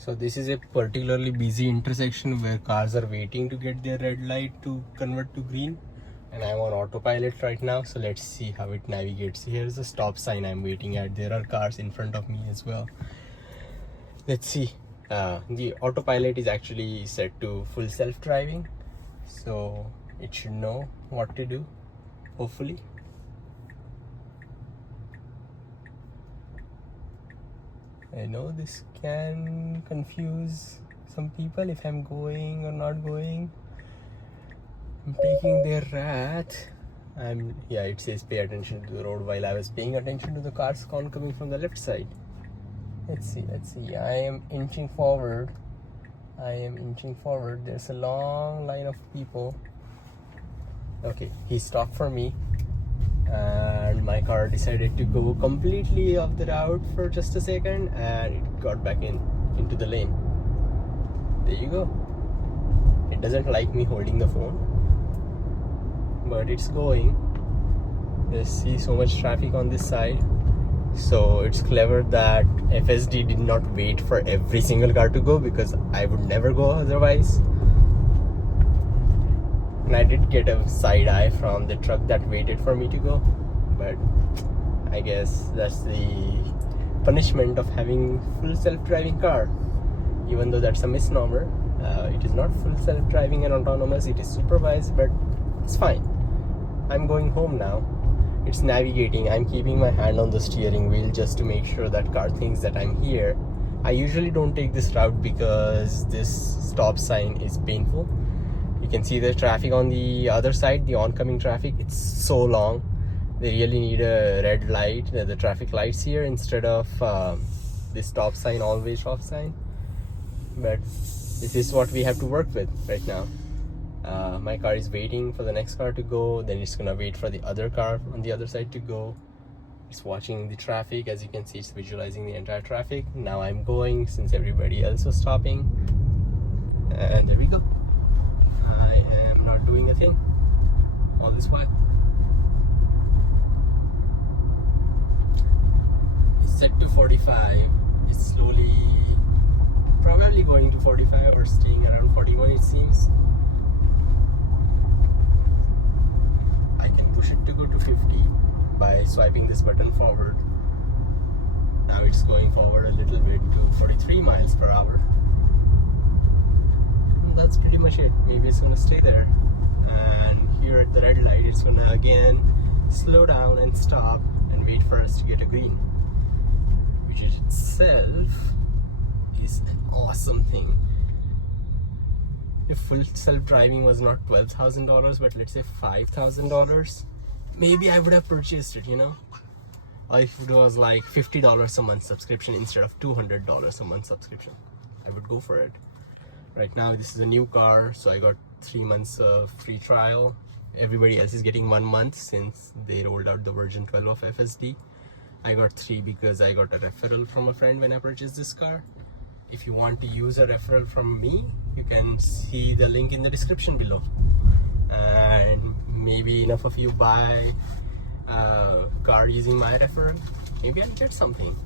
So this is a particularly busy intersection where cars are waiting to get their red light to convert to green, and I'm on autopilot right now, so let's see how it navigates. Here's a stop sign I'm waiting at. There are cars in front of me as well. Let's see. The autopilot is actually set to full self-driving, so it should know what to do, hopefully. I know this can confuse some people if I'm going or not going. I'm taking their wrath. Yeah, it says pay attention to the road, while I was paying attention to the cars coming from the left side. Let's see. I am inching forward. There's a long line of people. Okay, he stopped for me, and my car decided to go completely off the route for just a second, and it got back into the lane. There you go. It doesn't like me holding the phone, but it's going. You see so much traffic on this side, so it's clever that FSD did not wait for every single car to go, because I would never go otherwise. And I did get a side eye from the truck that waited for me to go, but I guess that's the punishment of having full self-driving car. Even though that's a misnomer, it is not full self-driving and autonomous, it is supervised, but it's fine. I'm going home now. It's navigating. I'm keeping my hand on the steering wheel just to make sure that car thinks that I'm here. I usually don't take this route because this stop sign is painful. You can see the traffic on the other side, the oncoming traffic. It's so long. They really need a red light, the traffic lights here, instead of this stop sign, always stop sign. But this is what we have to work with right now. My car is waiting for the next car to go, then it's gonna wait for the other car on the other side to go. It's watching the traffic. As you can see, it's visualizing the entire traffic. Now I'm going, since everybody else was stopping, and there we go. I am not doing a thing all this while. It's set to 45. It's slowly, probably going to 45 or staying around 41, it seems. I can push it to go to 50 by swiping this button forward. Now it's going forward a little bit to 43 miles per hour. And that's pretty much it. Maybe it's gonna stay there. And here at the red light, it's gonna again slow down and stop and wait for us to get a green, which itself is an awesome thing. If full self-driving was not $12,000, but let's say $5,000, maybe I would have purchased it, you know? Or if it was like $50 a month subscription instead of $200 a month subscription, I would go for it. Right now, this is a new car, so I got 3 months of free trial. Everybody else is getting 1 month since they rolled out the version 12 of FSD. I got 3 because I got a referral from a friend when I purchased this car. If you want to use a referral from me, you can see the link in the description below. And maybe enough of you buy a car using my referral, maybe I'll get something.